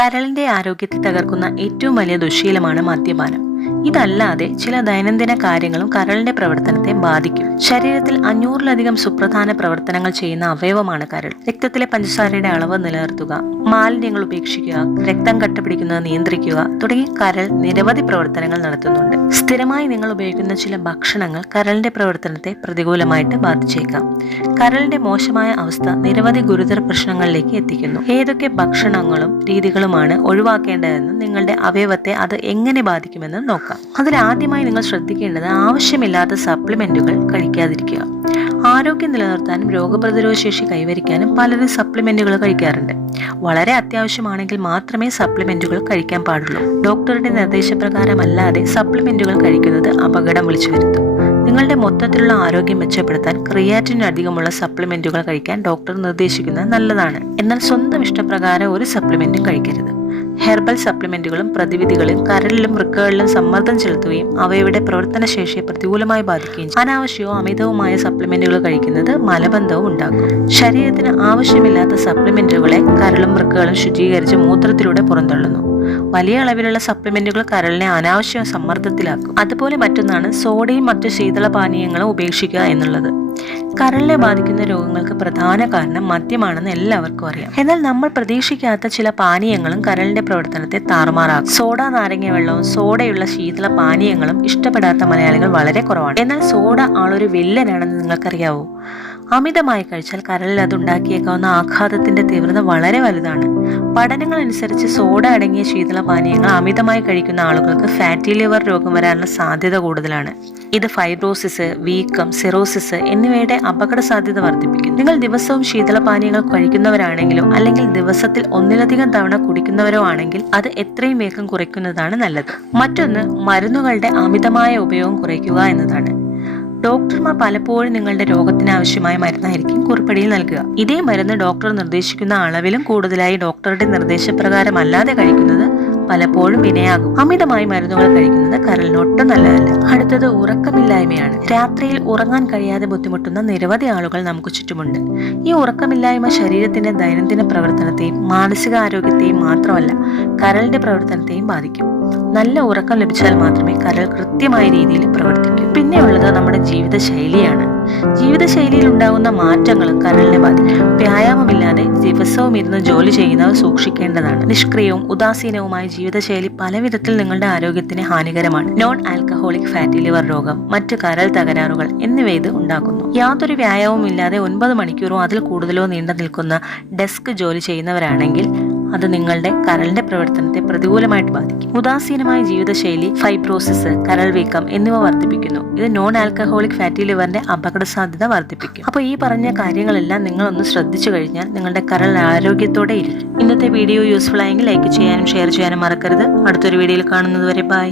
കരളിന്റെ ആരോഗ്യത്തെ തകർക്കുന്ന ഏറ്റവും വലിയ ദുശീലമാണ് മദ്യപാനം. ഇതല്ലാതെ ചില ദൈനംദിന കാര്യങ്ങളും കരളിന്റെ പ്രവർത്തനത്തെ ബാധിക്കും. ശരീരത്തിൽ അഞ്ഞൂറിലധികം സുപ്രധാന പ്രവർത്തനങ്ങൾ ചെയ്യുന്ന അവയവമാണ് കരൾ. രക്തത്തിലെ പഞ്ചസാരയുടെ അളവ് നിലനിർത്തുക മാലിന്യങ്ങൾ ഉപേക്ഷിക്കുക രക്തം കട്ടപിടിക്കുന്നത് നിയന്ത്രിക്കുക തുടങ്ങി കരൾ നിരവധി പ്രവർത്തനങ്ങൾ നടത്തുന്നുണ്ട്. സ്ഥിരമായി നിങ്ങൾ ഉപയോഗിക്കുന്ന ചില ഭക്ഷണങ്ങൾ കരളിന്റെ പ്രവർത്തനത്തെ പ്രതികൂലമായിട്ട് ബാധിച്ചേക്കാം. കരളിന്റെ മോശമായ അവസ്ഥ നിരവധി ഗുരുതര പ്രശ്നങ്ങളിലേക്ക് എത്തിക്കുന്നു. ഏതൊക്കെ ഭക്ഷണങ്ങളും രീതികളുമാണ് ഒഴിവാക്കേണ്ടതെന്നും നിങ്ങളുടെ അവയവത്തെ അത് എങ്ങനെ ബാധിക്കുമെന്നും നോക്കാം. അതിൽ ആദ്യമായി നിങ്ങൾ ശ്രദ്ധിക്കേണ്ടത് ആവശ്യമില്ലാത്ത സപ്ലിമെന്റുകൾ കഴിക്കാതിരിക്കുക. ആരോഗ്യം നിലനിർത്താനും രോഗപ്രതിരോധ ശേഷി കൈവരിക്കാനും പലരും സപ്ലിമെന്റുകൾ കഴിക്കാറുണ്ട്. വളരെ അത്യാവശ്യമാണെങ്കിൽ മാത്രമേ സപ്ലിമെന്റുകൾ കഴിക്കാൻ പാടുള്ളൂ. ഡോക്ടറുടെ നിർദ്ദേശപ്രകാരമല്ലാതെ സപ്ലിമെന്റുകൾ കഴിക്കുന്നത് അപകടം വിളിച്ചു വരുത്തും. നിങ്ങളുടെ മൊത്തത്തിലുള്ള ആരോഗ്യം മെച്ചപ്പെടുത്താൻ ക്രിയാറ്റിന് അധികമുള്ള സപ്ലിമെന്റുകൾ കഴിക്കാൻ ഡോക്ടർ നിർദ്ദേശിക്കുന്നത് നല്ലതാണ്. എന്നാൽ സ്വന്തം ഇഷ്ടപ്രകാരം ഒരു സപ്ലിമെന്റും കഴിക്കരുത്. ഹെർബൽ സപ്ലിമെന്റുകളും പ്രതിവിധികളും കരളിലും വൃക്കകളിലും സമ്മർദ്ദം ചെലുത്തുകയും അവയുടെ പ്രവർത്തനശേഷിയെ പ്രതികൂലമായി ബാധിക്കുകയും. അനാവശ്യവും അമിതവുമായ സപ്ലിമെന്റുകൾ കഴിക്കുന്നത് മലബന്ധവും ഉണ്ടാക്കും ശരീരത്തിന് ആവശ്യമില്ലാത്ത സപ്ലിമെന്റുകളെ കരളും വൃക്കകളും ശുചീകരിച്ച് മൂത്രത്തിലൂടെ പുറന്തള്ളുന്നു വലിയ അളവിലുള്ള സപ്ലിമെന്റുകൾ കരളിനെ അനാവശ്യ സമ്മർദ്ദത്തിലാക്കും. അതുപോലെ മറ്റൊന്നാണ് സോഡയും മറ്റു ശീതളപാനീയങ്ങളും ഉപേക്ഷിക്കുക എന്നുള്ളത്. കരളിനെ ബാധിക്കുന്ന രോഗങ്ങൾക്ക് പ്രധാന കാരണം മദ്യമാണെന്ന് എല്ലാവർക്കും അറിയാം. എന്നാൽ നമ്മൾ പ്രതീക്ഷിക്കാത്ത ചില പാനീയങ്ങളും കരളിന്റെ പ്രവർത്തനത്തെ താറുമാറാക്കും. സോഡ നാരങ്ങ വെള്ളവും സോഡയുള്ള ശീതള പാനീയങ്ങളും ഇഷ്ടപ്പെടാത്ത മലയാളികൾ വളരെ കുറവാണ്. എന്നാൽ സോഡ ആളൊരു വില്ലനാണെന്ന് നിങ്ങൾക്കറിയാവോ? അമിതമായി കഴിച്ചാൽ കരളിൽ അത് ഉണ്ടാക്കിയേക്കാവുന്ന ആഘാതത്തിന്റെ തീവ്രത വളരെ വലുതാണ്. പഠനങ്ങൾ അനുസരിച്ച് സോഡ അടങ്ങിയ ശീതള പാനീയങ്ങൾ അമിതമായി കഴിക്കുന്ന ആളുകൾക്ക് ഫാറ്റി ലിവർ രോഗം വരാനുള്ള സാധ്യത കൂടുതലാണ്. ഇത് ഫൈബ്രോസിസ് വീക്കം സിറോസിസ് എന്നിവയുടെ അപകട സാധ്യത വർദ്ധിപ്പിക്കും. നിങ്ങൾ ദിവസവും ശീതളപാനീയങ്ങൾ കഴിക്കുന്നവരാണെങ്കിലും അല്ലെങ്കിൽ ദിവസത്തിൽ ഒന്നിലധികം തവണ കുടിക്കുന്നവരോ ആണെങ്കിൽ അത് എത്രയും വേഗം കുറയ്ക്കുന്നതാണ് നല്ലത്. മറ്റൊന്ന് മരുന്നുകളുടെ അമിതമായ ഉപയോഗം കുറയ്ക്കുക എന്നതാണ്. ഡോക്ടർമാർ പലപ്പോഴും നിങ്ങളുടെ രോഗത്തിന് ആവശ്യമായ മരുന്നായിരിക്കും കുറിപ്പടിയിൽ നൽകുക. ഇതേ മരുന്ന് ഡോക്ടർ നിർദ്ദേശിക്കുന്ന അളവിലും കൂടുതലായി ഡോക്ടറുടെ നിർദ്ദേശപ്രകാരം അല്ലാതെ കഴിക്കുന്നത് പലപ്പോഴും വിനയാകും. അമിതമായി മരുന്നുകൾ കഴിക്കുന്നത് കരളിനൊട്ടും നല്ലതല്ല. അടുത്തത് ഉറക്കമില്ലായ്മയാണ്. രാത്രിയിൽ ഉറങ്ങാൻ കഴിയാതെ ബുദ്ധിമുട്ടുന്ന നിരവധി ആളുകൾ നമുക്ക് ചുറ്റുമുണ്ട്. ഈ ഉറക്കമില്ലായ്മ ശരീരത്തിന്റെ ദൈനംദിന പ്രവർത്തനത്തെയും മാനസികാരോഗ്യത്തെയും മാത്രമല്ല കരളിന്റെ പ്രവർത്തനത്തെയും ബാധിക്കും. നല്ല ഉറക്കം ലഭിച്ചാൽ മാത്രമേ കരൾ കൃത്യമായ രീതിയിൽ പ്രവർത്തിക്കൂ. പിന്നെയുള്ളത് നമ്മുടെ ജീവിതശൈലിയാണ്. ജീവിതശൈലിയിൽ ഉണ്ടാകുന്ന മാറ്റങ്ങളും കരളിനെ ബാധിക്കും. വ്യായാമമില്ലാതെ ദിവസവും ഇരുന്ന് ജോലി ചെയ്യുന്നവർ സൂക്ഷിക്കേണ്ടതാണ്. നിഷ്ക്രിയവും ഉദാസീനവുമായ ജീവിതശൈലി പലവിധത്തിൽ നിങ്ങളുടെ ആരോഗ്യത്തിന് ഹാനികരമാണ്. നോൺ ആൽക്കഹോളിക് ഫാറ്റി ലിവർ രോഗം മറ്റു കരൾ തകരാറുകൾ എന്നിവ ഇത് ഉണ്ടാക്കുന്നു. യാതൊരു വ്യായാമവും ഇല്ലാതെ ഒൻപത് മണിക്കൂറോ അതിൽ കൂടുതലോ നീണ്ടു നിൽക്കുന്ന ഡെസ്ക് ജോലി ചെയ്യുന്നവരാണെങ്കിൽ അത് നിങ്ങളുടെ കരളിന്റെ പ്രവർത്തനത്തെ പ്രതികൂലമായിട്ട് ബാധിക്കും. ഉദാസീനമായ ജീവിതശൈലി ഫൈബ്രോസിസ് കരൾ വീക്കം എന്നിവ വർദ്ധിപ്പിക്കുന്നു. ഇത് നോൺ ആൽക്കഹോളിക് ഫാറ്റി ലിവറിന്റെ അപകട സാധ്യത വർദ്ധിപ്പിക്കും. അപ്പോൾ ഈ പറഞ്ഞ കാര്യങ്ങളെല്ലാം നിങ്ങൾ ഒന്ന് ശ്രദ്ധിച്ചു കഴിഞ്ഞാൽ നിങ്ങളുടെ കരൾ ആരോഗ്യത്തോടെ ഇരിക്കും. ഇന്നത്തെ വീഡിയോ യൂസ്ഫുൾ ആയെങ്കിൽ ലൈക്ക് ചെയ്യാനും ഷെയർ ചെയ്യാനും മറക്കരുത്. അടുത്തൊരു വീഡിയോയിൽ കാണുന്നതുവരെ ബൈ